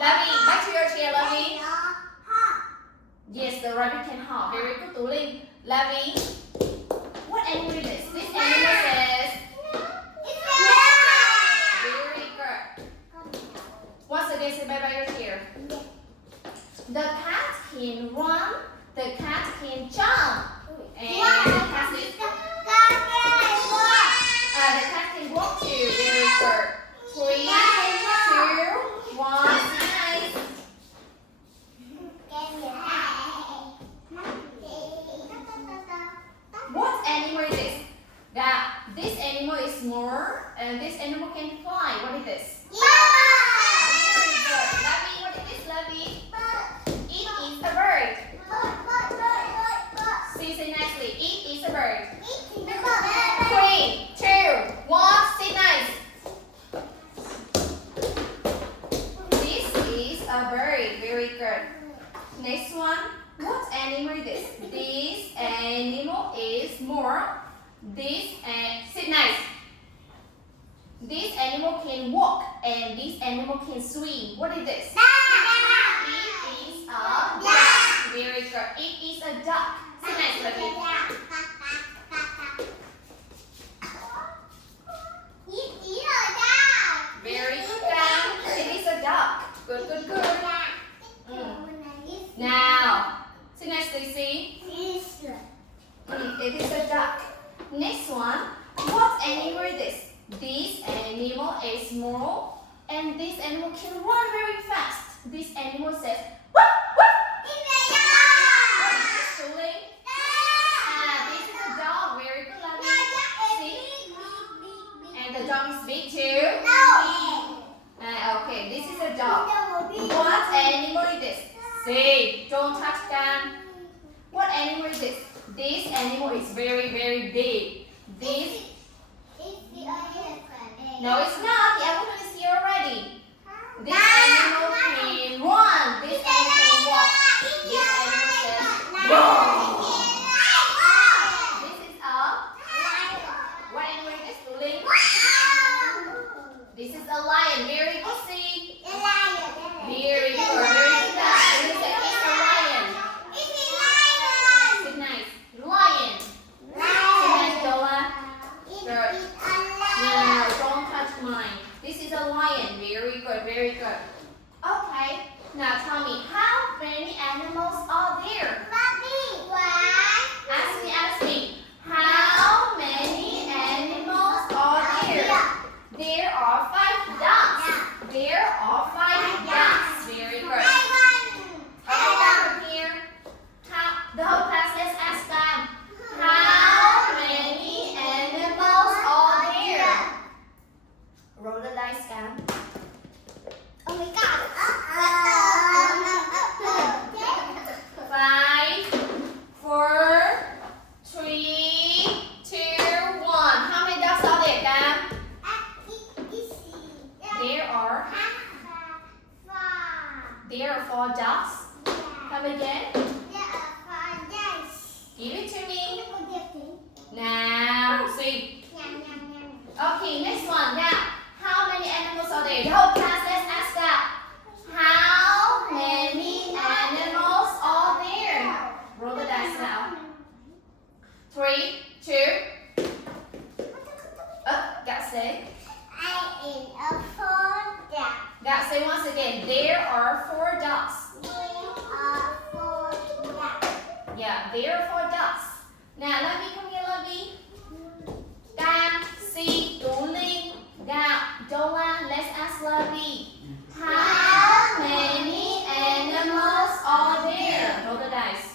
Lovey, back to your chair, Lovey. Yes, the rabbit can hop. Very good, Tú Linh. Lovey, what animal is this? This animal says. Very good. Once again, say bye bye your chair. The cat can run. The cat can jump. And the cat is. The cat can walk too. Very good. 3, 2, 1. Nice. What animal is this? This animal is small and this animal can fly. What is this? Very good. Lovey, what is this, Lovey? It is a bird. Say nicely. It is a bird. 3, 2, 1. Say nice. This is a bird. Very good. Next one. What animal is this? This animal is more. Sit nice. This animal can walk and this animal can swim. What is this? It is a duck. Very good. It is a duck. Sit nice, Lovey. Very good, Dan. It is a duck. Good, good, good. Now, sit nice, Stacy. It is a duck. Next one. What animal is this? This animal is small and this animal can run very fast. This animal says, woof, woof. This is a dog. Very good, Lovey. See? And the dog is big too. Okay, this is a dog. What animal is this? See, don't touch them. What animal is this? This animal is very, very big. This. No, it's not. The elephant is here already. This animal can run. This animal can walk. This animal says, go. This is a. What animal is this, Tú Linh? This is a lion. Very good, see? Very good. Very good. It's a lion. Sit nice. Lion. Sit nice, Dola. Good. Now, don't touch mine. This is a lion. Very good, very good. Okay. Now tell me, how many animals are there? Ask me. How many animals are there? There are 5 ducks. There are 5 ducks. Very good. Over here. The whole class, let's ask them. How many animals are there? Roll the dice down. Oh my god. 5, 4, 3, 2, 1. How many ducks are there, Dan? There are 4 ducks. Come again. Give it to me. Now, see. Okay, next one. Now, how many animals are there? The whole class, let's ask that. How many animals are there? Roll the dice now. 3, 2. Got say. Got say once again. There are 4 ducks. Yeah, there are 4 ducks. Now, Lovey, come here, Lovey. Dan, Si, Tú Linh, Gạo, Dola. Let's ask Lovey. How many animals are there? Roll the dice.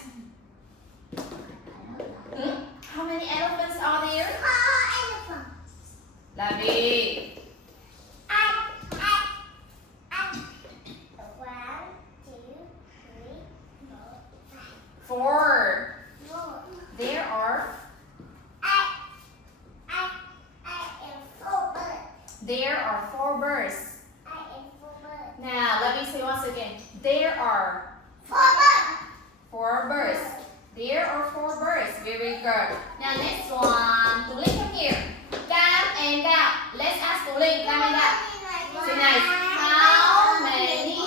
How many elephants are there? Lovey. 4. There are. There are 4 birds. Now, let me say once again. There are 4 birds. There are 4 birds. Very good. Now, next one. Tú Linh, come here. Cam and Gạo. Let's ask Tú Linh. Cam and Gạo. Say nice. How many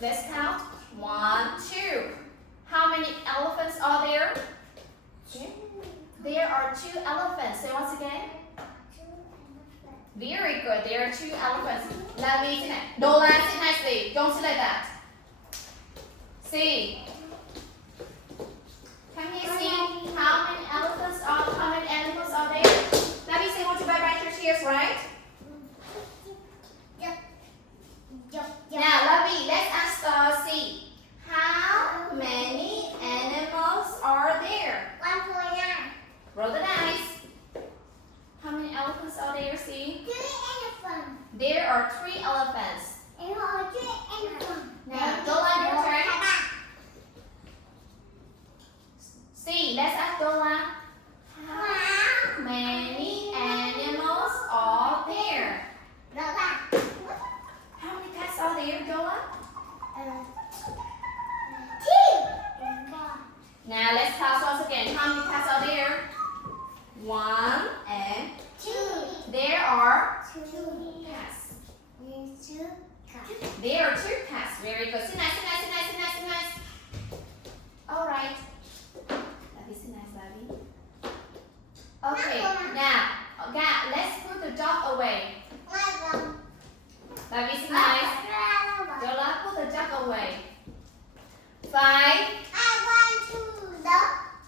Let's count. 1, 2. How many elephants are there? There are 2 elephants. Say once again. Very good. There are 2 elephants. Lavi, sit nice. Dola, sit nicely. Don't sit like that. See. Come here, see. How many elephants are? How many animals are there? Lavi, say want to bye bye to your cheers, right? Now, Lavi, let's ask C. How many animals are there? 1.9. Roll the dice. How many elephants are there, see? 3 elephants. There are 3 elephants. And 3 elephants. Now, Dola, your turn. C, let's ask Dola. How many animals are there? How many cats are there, Dola? 2. Now, let's count once again. How many cats are there? 1 and 2. there are 2 cats. cats. There are 2 cats. Very good. Sit nice, sit nice, sit nice, sit nice, sit nice. All right. Lavi, sit nice, Lavi. Okay, now, let's put the dog away. Lavi, sit nice. Dola, put the dog away. 5.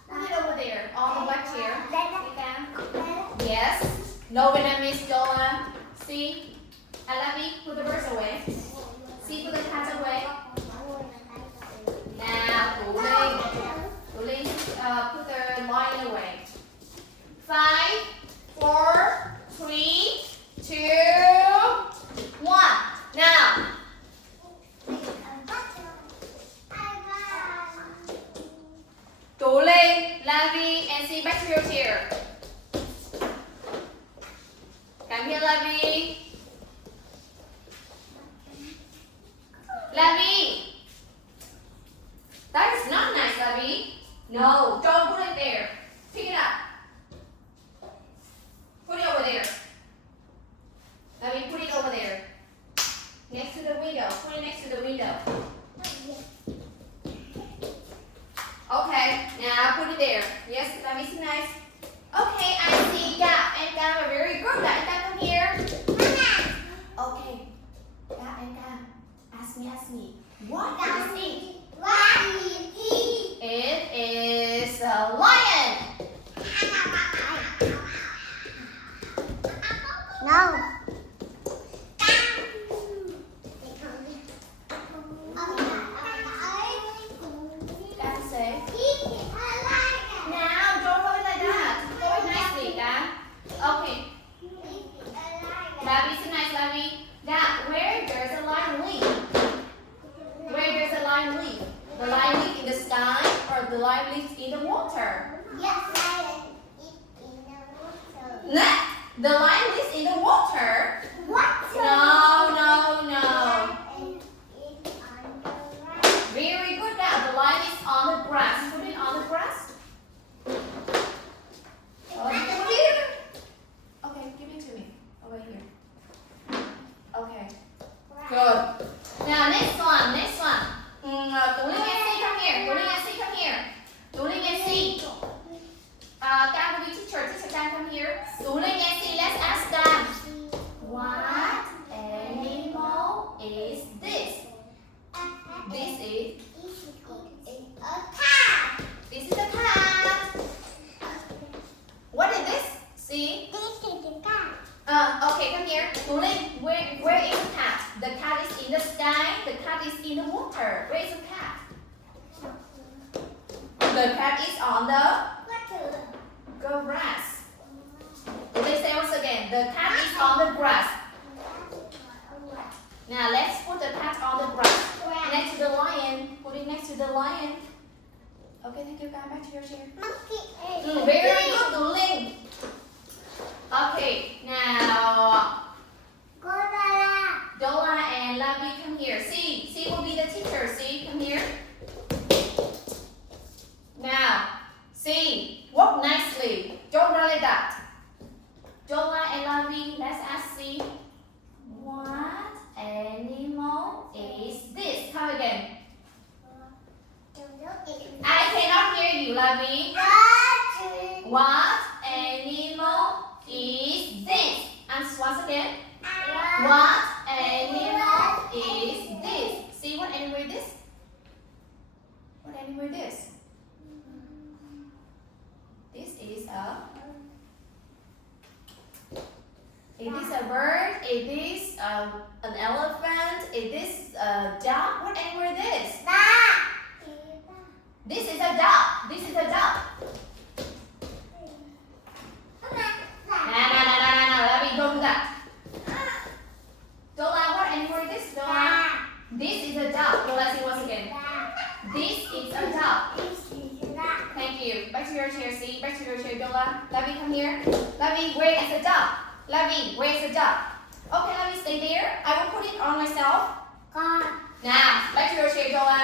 Put it over there, on the black chair. Yes. No Vietnamese, Dola. See? I love you. Put the birds away. See, put the cats away. Now, Tu Linh, put the lion away. 5, 4, 3, 2, 1. Now, Tu Linh, Lavi, and see back to your chair. Come here, Lavi. Lavi. That is not nice, Lavi. No, don't put it there. Pick it up. Put it over there. Lavi, put it over there. Next to the window. Put it next to the window. Okay, now put it there. Yes, Lavi, is nice. Okay, I see Gap and Gam are very good. Gap and Gam, come here. Okay, Gap and Gam, ask me. What is it? It is a lion. No. Gam say. Now, don't hold it like that. Hold it nicely, Gam. Okay. Lavi, sit nice, Lavi. Gam, where there's a lion live? Where there's a lion live? The lion live in the sky or the lion lives in the water? Yes, lion is in the water. Nah, the lion lives in the water. What? No. Lion is on the right. Very good, Gam. The lion is on the grass. Put it on the grass. Okay, give it to me. Over here. Okay. Good. Now next one. Tu Linh and C, come here. Tu Linh and C, come here. Tu Linh and C. Cam will be teacher. Teacher Cam, come here. Tu Linh and C, let's ask Cam. What animal is this? This is a cat. This is a cat. What is this? See? This is a cat. Okay, come here. Tu Linh, where is the cat? The cat is in the sky. The cat is in the water. Where is the cat? The cat is on the grass. Tu Linh, say once again. The cat is on the grass. Now let's put the cat on the grass. Next to the lion. Put it next to the lion. Okay, thank you. Come back to your chair. Monkey. Very good, Tu Linh. Okay, now Dola and Lavi, come here. C will be the teacher. C, come here. Now, C, walk nicely. Don't run like that. Dola and Lavi, let's ask C. What animal is this? Come again. What animal is this? See what animal is this? What animal is this? This is a bird? Is this an elephant? Is this a duck? What animal is this? This is a duck. This is a duck. No. Let me don't do that. Dola, what animal is this? Dola. This is a duck. Dola, see once again. This is a duck. Thank you. Back to your chair, see? Back to your chair, Dola. Lavi, come here. Lavi, where is the duck? Lavi, where is the duck? Okay, Lavi, stay there. I will put it on myself. Now, back to your chair, Dola.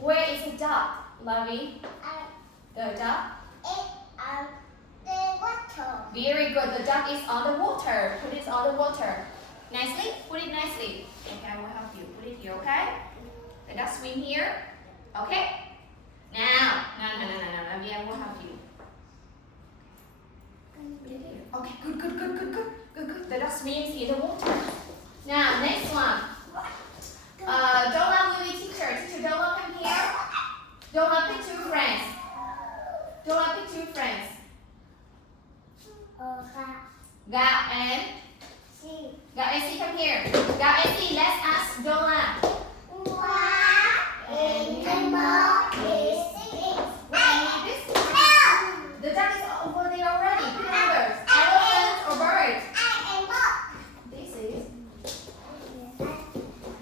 Where is the duck, Lavi? The duck? Very good. The duck is on the water. Put it on the water. Nicely? Put it nicely. Okay, I will help you. Put it here, okay? The duck swim here. Okay? Now. No. Lavi, I will help you. Put it here. Okay, good. The duck swims in the water. Now, next one. Dola will be teacher. Teacher Dola, come here. Dola, pick two friends. Dola, pick two friends. Gao and C, come here. Gao and C, let's ask Dola. What animal is this? The duck is over there already. Pick others. Elephant or bird?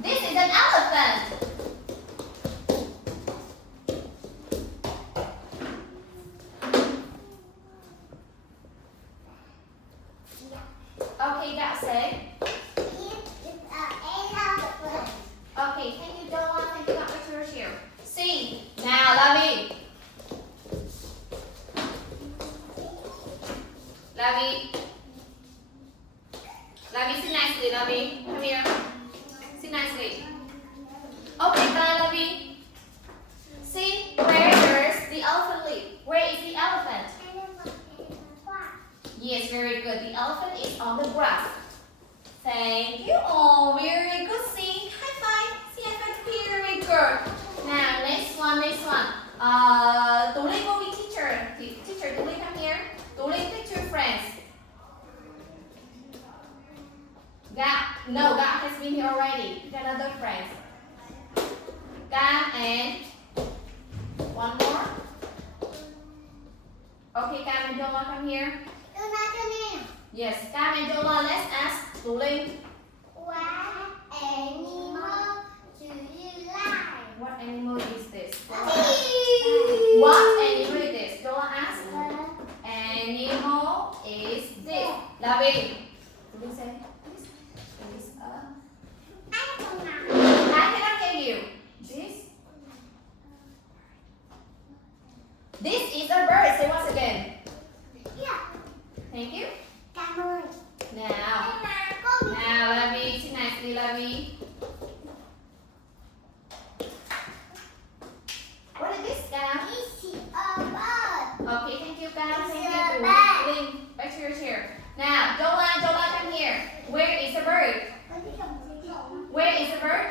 This is an elephant. Okay, Gao say. Okay, thank you, Dola. Thank you, Dr. Shir. C. Now, Lavi. Lavi, sit nicely, Lavi. Come here. Sit nicely. Okay, guys, Lavi. See, where does the elephant live? Where is the elephant? Yes, very good. The elephant is on the grass. Thank you. Oh, very good. See, high five. See, high five. Very good. Now, next one. Dolly will be teacher. Teacher, Dolly, come here. Dolly, pick two friends. Gao has been here already. Pick another friend. Gao and one more. Okay, Gao and Dola, come here. Yes, Gao and Dola, let's ask Dolly. What animal is this? What animal is this? Dola ask. Animal is this? Lavi. Dolly say. I cannot hear you. This is a bird. Say once again. Thank you. Now, Lavi, sit nicely, Lavi. What is this, Gao? Okay, thank you, Gao. Thank you. Lynn, back to your chair. Now, Dola, come here. Where is the bird? Where is the bird?